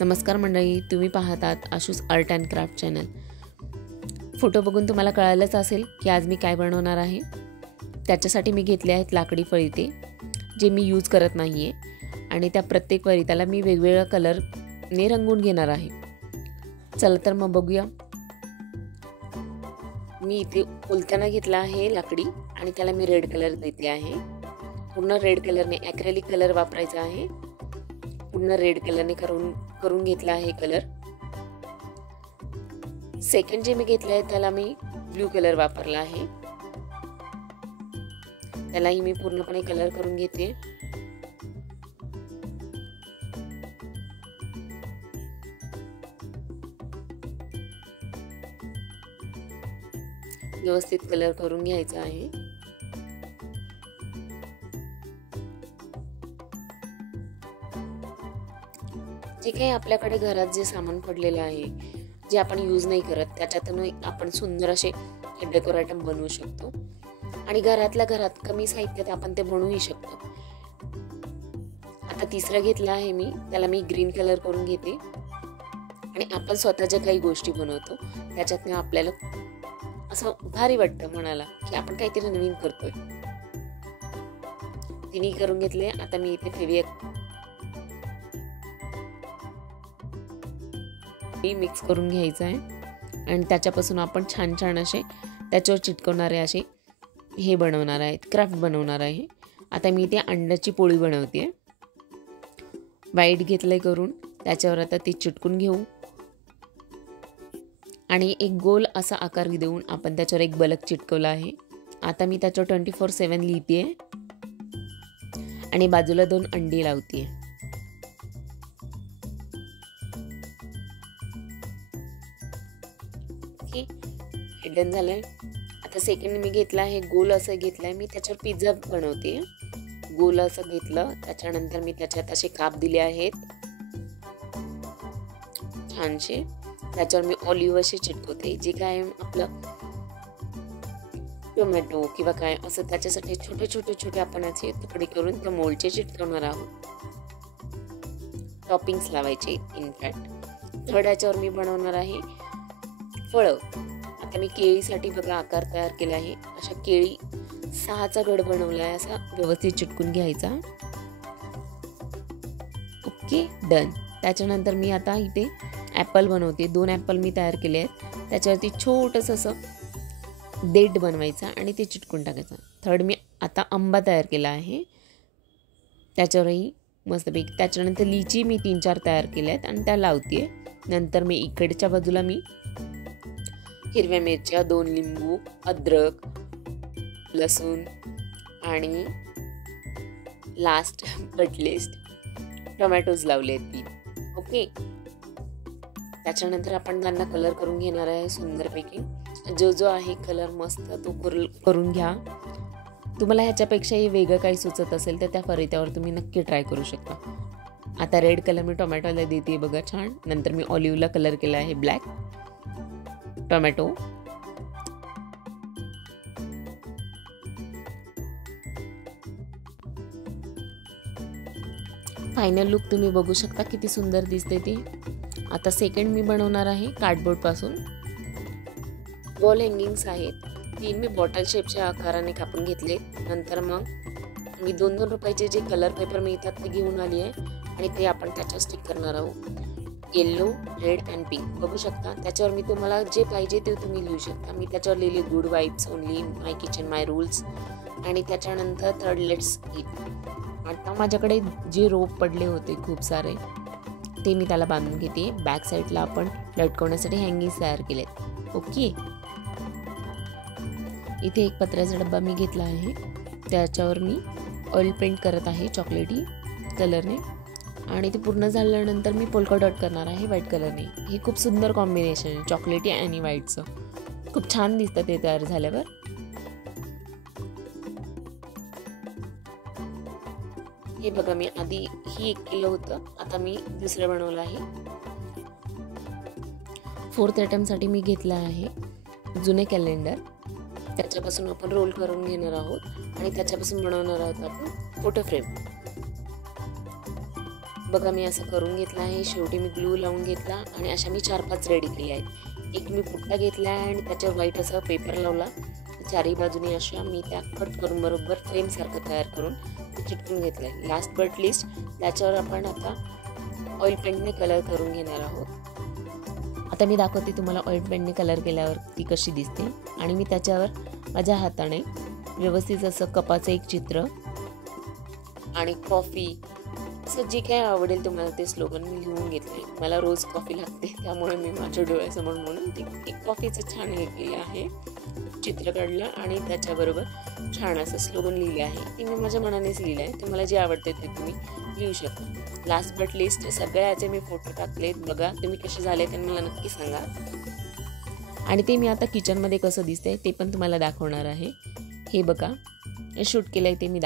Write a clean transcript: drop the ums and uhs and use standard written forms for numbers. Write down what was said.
नमस्कार मंडळी, तुम्ही पाहतात Ashu's art and craft channel. Photo बघून तुम्हाला कळालंच असेल की आज मी काय बनवणार आहे। त्याच्यासाठी मी घेतले आहेत लाकडी फळीते, जे मी यूज करत नाहीये, आणि त्या प्रत्येक फळीताला मी वेगवेगळ्या कलरने रंगवून घेणार आहे। चला तर मग बघूया। मी इथे उलताना घेतला आहे लाकडी आणि त्याला मी रेड कलर देते आहे। पूर्ण रेड कलरने ॲक्रेलिक कलर वापरायचा आहे। पूर्ण रेड कलरने करून घेतला आहे कलर। सेकंड जे मी घेतला आहे त्याला मी ब्लू कलर वापरला आहे। त्यालाही मी पूर्णपणे कलर करून घेते। व्यवस्थित कलर करून घ्यायचा आहे। जे काही आपल्याकडे घरात जे सामान पडलेलं आहे, जे आपण यूज नाही करत, त्याच्यातून आपण सुंदर असे डेकोरेटिव्ह बनवू शकतो। आणि घरातल्या घरात कमी साहित्यात आपण ते बनवूही शकतो। आता तिसरा घेतला आहे मी, त्याला मी ग्रीन कलर करून घेते। आणि आपण स्वतःच्या काही गोष्टी बनवतो, त्याच्यातून आपल्याला असं भारी वाटतं मनाला की आपण काहीतरी नवीन करतोय। तिन्ही करून घेतले। आता मी इथे मिक्स करून घ्यायचं आहे आणि त्याच्यापासून आपण छान छान असे त्याच्यावर चिटकवणारे असे हे बनवणार आहेत, क्राफ्ट बनवणार आहे। आता मी इथे अंड्याची पोळी बनवते। वाईट घेतलंय करून, त्याच्यावर आता ती चिटकून घेऊ आणि एक गोल असा आकार देऊन आपण त्याच्यावर एक बलक चिटकवला आहे। आता मी त्याच्यावर 24/7 लिहिते आणि बाजूला 2 अंडी लावते। डन झालंय। आता सेकंड मी घेतला आहे गोल असं घेतलाय, मी त्याच्यावर पिझ्झा बनवते। गोल असं घेतलं, त्याच्यानंतर मी त्याच्यात असे काप दिले आहेत छानसे। त्याच्यावर मी ऑलिव्ह असे चिटकवते। जे काय आपलं टोमॅटो किंवा काय असं त्याच्यासाठी छोटे छोटे छोटे आपण असे तुकडे करून त्या मोल्डचे चिटकवणार आहोत। टॉपिंग्स लावायचे इनफॅक्ट। थर्ड याच्यावर मी बनवणार आहे फळं। आता मी केळीसाठी बघा आकार तयार केला आहे। अशा केळी 6चा गड बनवला आहे, असा व्यवस्थित चिटकून घ्यायचा। Okay, done. त्याच्यानंतर मी आता इथे ॲपल बनवते। 2 ॲपल मी तयार केले आहेत। त्याच्यावरती छोटंसं असं देठ बनवायचा आणि ते चिटकून टाकायचं। थर्ड मी आता आंबा तयार केला आहे, त्याच्यावरही मस्तपैकी। त्याच्यानंतर लिची मी 3-4 तयार केल्या आहेत आणि त्या लावते। नंतर मी इकडच्या बाजूला मी हिरव्या मिरच्या, 2 लिंबू, अद्रक, लसूण आणि लास्ट बट लिस्ट टोमॅटोज लावले आहेत 3। ओके, त्याच्यानंतर आपण त्यांना कलर करून घेणार आहे सुंदरपैकी। जो आहे कलर मस्त तो करून घ्या। तुम्हाला ह्याच्यापेक्षाही वेगळं काही सुचत असेल तर त्या फरित्यावर तुम्ही नक्की ट्राय करू शकता। आता रेड कलर मी टोमॅटोला देते बघा छान। नंतर मी ऑलिव्हला कलर केला आहे ब्लॅक, टोमॅटो, फायनल लुक तुम्ही बघू शकता किती सुंदर दिसते ती। आता सेकंड मी बनवणार आहे कार्डबोर्ड पासून। वॉल हँगिंग्स आहेत 3 मी बॉटल शेपच्या आकाराने कापून घेतले। नंतर मग मी 2-2 रुपयाचे जे कलर पेपर मिळतात ते घेऊन आली आहे आणि ते आपण त्याच्यावर स्टिक करणार आहोत। येल्लो, रेड अँड पिंक बघू शकता। त्याच्यावर मी तुम्हाला जे पाहिजे ते तुम्ही लिहू शकता। मी त्याच्यावर लिहिले गुड वाइब्स ओनली, माय किचन माय रूल्स, आणि त्याच्यानंतर थर्ड लेट्स ईट। आता माझ्याकडे जे रोप पडले होते खूप सारे, ते मी त्याला बांधून घेते। बॅक साईडला आपण लटकवण्यासाठी हँगिंग्स तयार केलेत। ओके, इथे एक पत्र्याचा डब्बा मी घेतला आहे, त्याच्यावर मी ऑइल पेंट करत आहे चॉकलेटी कलरने, आणि ते पूर्ण झाल्यानंतर मी पोल्का डॉट करणार आहे व्हाईट कलरने। हे खूप सुंदर कॉम्बिनेशन आहे चॉकलेटी आणि व्हाईटचं, खूप छान दिसतं ते तयार झाल्यावर। हे बघा, मी आधी ही एक केलं होतं, आता मी दुसरं बनवलं आहे। फोर्थ आयटमसाठी मी घेतला आहे जुने कॅलेंडर। त्याच्यापासून आपण रोल करून घेणार आहोत आणि त्याच्यापासून बनवणार आहोत आपण फोटो फ्रेम। बघा मी असं करून घेतलं आहे. शेवटी मी ग्लू लावून घेतला आणि अशा मी 4-5 रेडी केल्या आहेत. एक मी पुट्टा घेतला आणि त्याच्यावर व्हाईट असा पेपर लावला. चारही बाजूनी अशा मी त्या कट करून बरोबर फ्रेमसारखं तयार करून चिटकून घेतलं आहे. लास्ट बट लिस्ट त्याच्यावर आपण आता ऑइल पेंटने कलर करून घेणार आहोत. आता मी दाखवते तुम्हाला ऑइल पेंटने कलर केल्यावर ती कशी दिसते. आणि मी त्याच्यावर माझ्या हाताने व्यवस्थित असं कपाचं एक चित्र आणि कॉफी असं जे काय आवडेल तुम्हाला ते स्लोगन मी लिहून घेतलंय. मला रोज कॉफी लागते त्यामुळे मी माझ्या डोळ्यासमोर म्हणून एक कॉफीचं छान हे केलं आहे, चित्र काढलं आणि त्याच्याबरोबर छान असं स्लोगन लिहिलं आहे. ते मी माझ्या मनानेच लिहिलं आहे. तुम्हाला जे आवडते ते तुम्ही लिहू शकता. लास्ट बट लिस्ट सगळ्याचे मी फोटो टाकलेत. बघा तुम्ही कसे झाले ते मला नक्की सांगा. आणि ते मी आता किचनमध्ये कसं दिसतंय ते पण तुम्हाला दाखवणार आहे. हे बघा शूट केलंय ते मी